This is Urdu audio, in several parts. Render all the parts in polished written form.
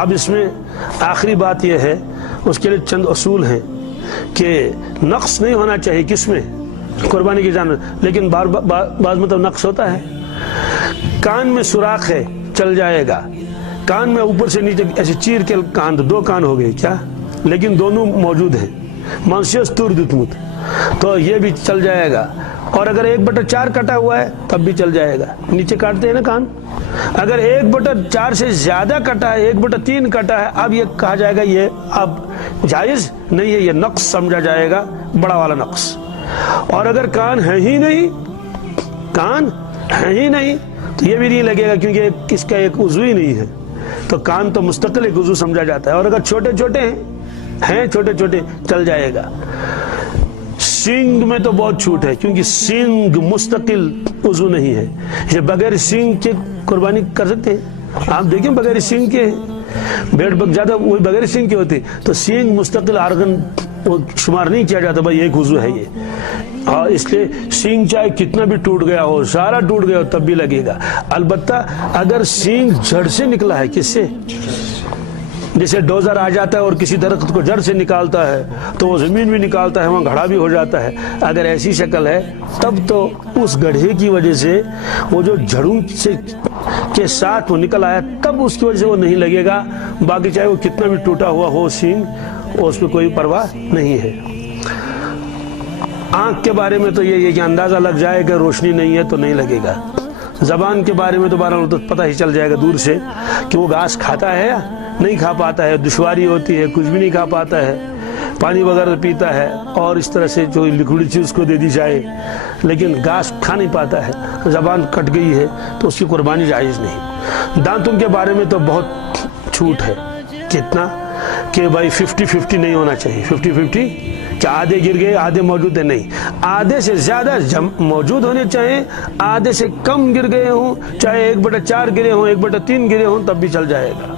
اب اس میں آخری بات یہ ہے، اس کے لیے چند اصول ہیں کہ نقص نہیں ہونا چاہیے کس میں، قربانی کے جانور، لیکن بعض مطلب نقص ہوتا ہے۔ کان میں سوراخ ہے چل جائے گا، کان میں اوپر سے نیچے ایسے چیر کے کان، دو کان ہو گئے کیا، لیکن دونوں موجود ہیں، منشیس تور دتمت، تو یہ بھی چل جائے گا۔ اور اگر 1/4 کٹا ہوا ہے تب بھی چل جائے گا، نیچے کاٹتے ہیں نا کان۔ اگر 1/4 سے زیادہ کٹا ہے، 1/3 کٹا ہے، اب یہ کہا جائے گا یہ اب جائز نہیں ہے، یہ نقص سمجھا جائے گا، بڑا والا نقص۔ اور اگر کان ہے ہی نہیں، کان ہے ہی نہیں تو یہ بھی نہیں لگے گا، کیونکہ اس کا ایک عضو ہی نہیں ہے، تو کان تو مستقل ایک عضو سمجھا جاتا ہے۔ اور اگر چھوٹے چھوٹے ہیں چھوٹے چھوٹے چل جائے گا۔ سینگ میں تو بہت چھوٹ ہے، کیونکہ سینگ مستقل عضو نہیں ہے، یہ بغیر سینگ کے قربانی کر سکتے ہیں۔ آپ دیکھیں بغیر سینگ کے بھیڑ زیادہ وہی بغیر سینگ کے ہوتے، تو سینگ مستقل آرگن وہ شمار نہیں کیا جاتا، بھائی ایک عضو ہے یہ، اور اس لیے سینگ چاہے کتنا بھی ٹوٹ گیا ہو، سارا ٹوٹ گیا ہو تب بھی لگے گا۔ البتہ اگر سینگ جڑ سے نکلا ہے، کس سے، جیسے ڈوزر آ جاتا ہے اور کسی درخت کو جڑ سے نکالتا ہے تو وہ زمین بھی نکالتا ہے، وہاں گڑھا بھی ہو جاتا ہے، اگر ایسی شکل ہے تب تو اس گڑھے کی وجہ سے وہ جو جڑوں سے کے ساتھ وہ نکل آیا تب اس کی وجہ سے وہ نہیں لگے گا، باقی چاہے وہ کتنا بھی ٹوٹا ہوا ہو سینگ، اس پہ کوئی پرواہ نہیں ہے۔ آنکھ کے بارے میں تو یہ ہے کہ اندازہ لگ جائے کہ روشنی نہیں ہے تو نہیں لگے گا۔ زبان کے بارے میں تو بہرحال تو پتہ ہی چل جائے گا دور سے کہ وہ گھاس کھاتا ہے یا نہیں کھا پاتا ہے، دشواری ہوتی ہے، کچھ بھی نہیں کھا پاتا ہے، پانی وغیرہ پیتا ہے اور اس طرح سے جو لکوڈ چیز کو دے دی جائے لیکن گھاس کھا نہیں پاتا ہے، زبان کٹ گئی ہے تو اس کی قربانی جائز نہیں۔ دانتوں کے بارے میں تو بہت چھوٹ ہے، کتنا کہ بھائی 50-50 نہیں ہونا چاہیے، 50-50 کیا آدھے گر گئے آدھے موجود ہے، نہیں، آدھے سے زیادہ موجود ہونے چاہیے، آدھے سے کم گر گئے ہوں، چاہے 1/4 گرے ہوں، 1/3 گرے ہوں تب بھی چل جائے گا۔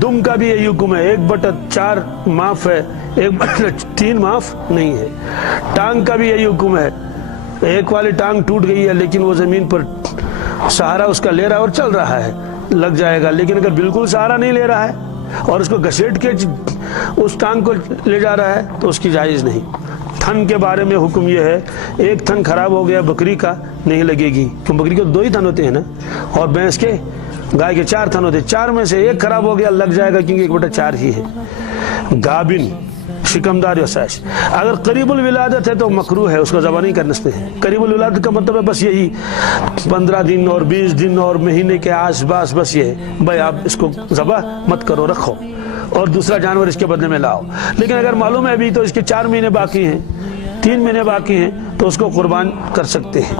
دم کا بھی یہ حکم ہے، 1/4 معاف ہے، 1/3 معاف نہیں ہے۔ ٹانگ کا بھی یہی حکم ہے، ایک والی ٹانگ ٹوٹ گئی ہے لیکن وہ زمین پر سہارا اس کا لے رہا ہے اور چل رہا ہے، لگ جائے گا، لیکن اگر بالکل سہارا نہیں لے رہا ہے اور اس کو گھسیٹ کے اس ٹانگ کو لے جا رہا ہے تو اس کی جائز نہیں۔ تھن کے بارے میں حکم یہ ہے، ایک تھن خراب ہو گیا بکری کا نہیں لگے گی، کیوں بکری کے 2 ہی تھن ہوتے ہیں نا، اور بھینس کے گائے کے 4 تھن ہوتے ہیں، 4 میں سے ایک خراب ہو گیا لگ جائے گا کیونکہ 1/4 ہی ہے۔ گابن شکمدار یساش اگر قریب الولادت ہے تو مکروہ ہے، اس کو ذبح نہیں کرنے سے۔ قریب الولادت کا مطلب ہے بس یہی 15 دن اور 20 دن اور مہینے کے آس پاس، بس یہ بھائی آپ اس کو ذبح مت کرو، رکھو اور دوسرا جانور اس کے بدلے میں لاؤ۔ لیکن اگر معلوم ہے ابھی تو اس کے 4 مہینے باقی ہیں، 3 مہینے باقی ہیں تو اس کو قربان کر سکتے ہیں۔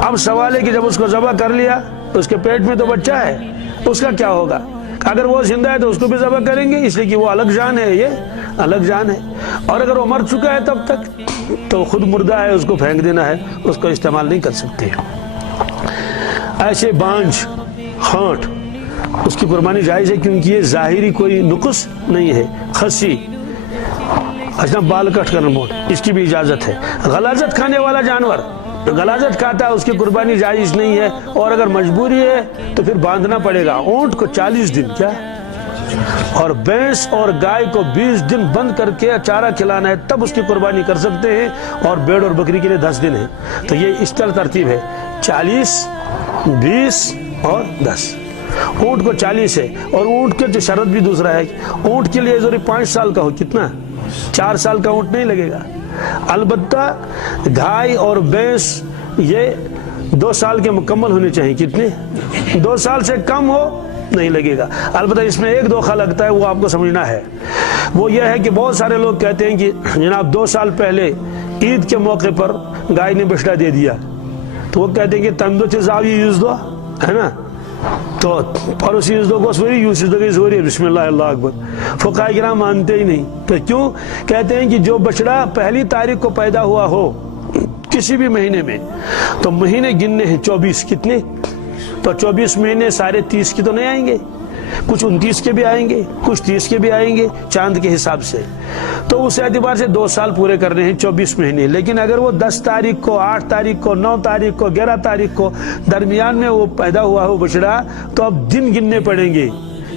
اب سوال ہے کہ جب اس کو ذبح کر لیا اس کے پیٹ میں تو بچہ ہے، اس کا کیا ہوگا؟ اگر وہ زندہ ہے تو اس کو بھی ذبح کریں گے، اس لیے کہ وہ الگ جان ہے، یہ الگ جان ہے، اور اگر وہ مر چکا ہے تب تک تو خود مردہ ہے، اس کو پھینک دینا ہے، اس کو استعمال نہیں کر سکتے۔ ایسے بانجھ ہانٹ اس کی قربانی جائز ہے کیونکہ یہ ظاہری کوئی نقص نہیں ہے۔ خسی اچھا بال کٹ کرنا موت، اس کی بھی اجازت ہے۔ غلاظت کھانے والا جانور غلاظت کھاتا ہے، اس کی قربانی جائز نہیں ہے، اور اگر مجبوری ہے تو پھر باندھنا پڑے گا۔ اونٹ کو 40 دن کیا، اور بھینس اور گائے کو 20 دن بند کر کے چارہ کھلانا ہے، تب اس کی قربانی کر سکتے ہیں، اور بھیڑ اور بکری کے لیے 10 دن ہے۔ تو یہ اس طرح ترتیب ہے، 40 20 اور 10۔ اونٹ کو 40 ہے، اور اونٹ کے جو شرط بھی دوسرا ہے، اونٹ کے لیے ضروری 5 سال کا ہو، کتنا 4 سال کا اونٹ نہیں لگے گا۔ البتہ گائے اور بھینس یہ 2 سال کے مکمل ہونے چاہیے، کتنے 2 سال سے کم ہو نہیں لگے گا۔ البتہ اس میں ایک دھوکہ لگتا ہے، وہ آپ کو سمجھنا ہے، وہ یہ ہے کہ بہت سارے لوگ کہتے ہیں کہ جناب 2 سال پہلے عید کے موقع پر گائے نے بچڑا دے دیا، تو وہ کہتے ہیں کہ تم دو زاوی یوز دو ہے نا، تو پڑوسی یوز دو کو سوری یوز دو سوری بسم اللہ اللہ اکبر، فقہاء کرام مانتے ہی نہیں۔ تو کیوں کہتے ہیں کہ جو بچڑا پہلی تاریخ کو پیدا ہوا ہو کسی بھی مہینے میں، تو مہینے گننے ہیں 24، کتنے تو 24 مہینے سارے 30 کی تو نہیں آئیں گے، کچھ 29 کے بھی آئیں گے، کچھ 30 کے بھی آئیں گے چاند کے حساب سے، تو اس اعتبار سے 2 سال پورے کرنے ہیں 24 مہینے۔ لیکن اگر وہ 10 تاریخ کو 8 تاریخ کو 9 تاریخ کو 11 تاریخ کو درمیان میں وہ پیدا ہوا ہو بچڑا، تو اب دن گننے پڑیں گے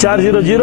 400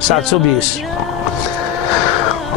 720।